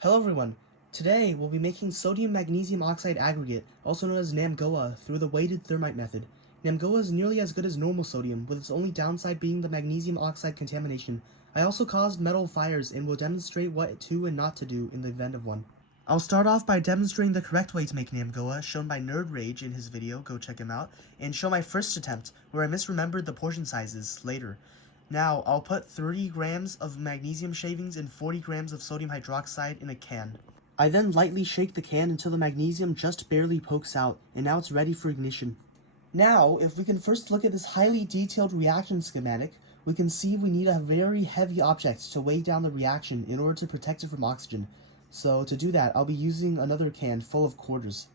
Hello everyone, today we'll be making sodium magnesium oxide aggregate, also known as MgO, through the weighted thermite method. MgO is nearly as good as normal sodium, with its only downside being the magnesium oxide contamination. I also caused metal fires and will demonstrate what to and not to do in the event of one. I'll start off by demonstrating the correct way to make MgO, shown by Nerd Rage in his video, go check him out, and show my first attempt, where I misremembered the portion sizes later. Now, I'll put 30 grams of magnesium shavings and 40 grams of sodium hydroxide in a can. I then lightly shake the can until the magnesium just barely pokes out, and now it's ready for ignition. Now, if we can first look at this highly detailed reaction schematic, we can see we need a very heavy object to weigh down the reaction in order to protect it from oxygen. So to do that, I'll be using another can full of quarters.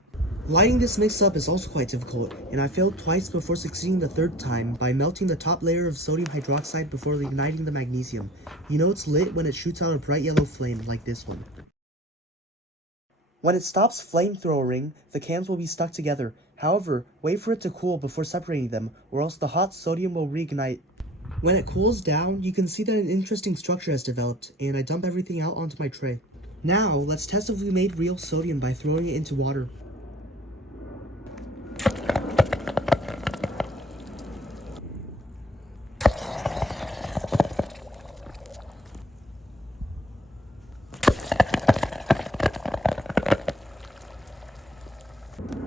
Lighting this mix up is also quite difficult, and I failed twice before succeeding the third time by melting the top layer of sodium hydroxide before igniting the magnesium. You know it's lit when it shoots out a bright yellow flame like this one. When it stops flamethrowering, the cans will be stuck together. However, wait for it to cool before separating them, or else the hot sodium will reignite. When it cools down, you can see that an interesting structure has developed, and I dump everything out onto my tray. Now, let's test if we made real sodium by throwing it into water.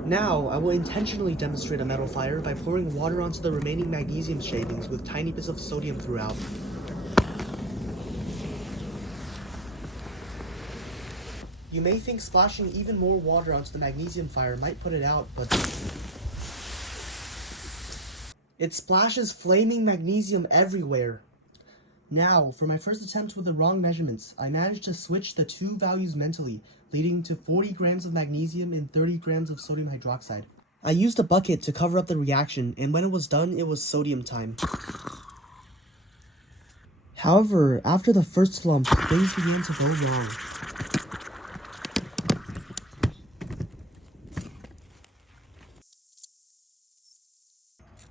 Now, I will intentionally demonstrate a metal fire by pouring water onto the remaining magnesium shavings with tiny bits of sodium throughout. You may think splashing even more water onto the magnesium fire might put it out, but it splashes flaming magnesium everywhere. Now, for my first attempt with the wrong measurements, I managed to switch the two values mentally, leading to 40 grams of magnesium and 30 grams of sodium hydroxide. I used a bucket to cover up the reaction, and when it was done, it was sodium time. However, after the first slump, things began to go wrong.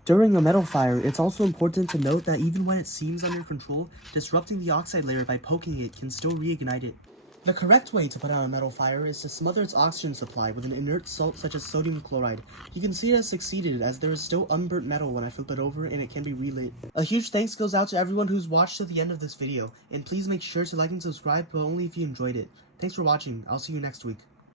During a metal fire, it's also important to note that even when it seems under control, disrupting the oxide layer by poking it can still reignite it. The correct way to put out a metal fire is to smother its oxygen supply with an inert salt such as sodium chloride. You can see it has succeeded, as there is still unburnt metal when I flip it over and it can be relit. A huge thanks goes out to everyone who's watched to the end of this video, and please make sure to like and subscribe, but only if you enjoyed it. Thanks for watching, I'll see you next week.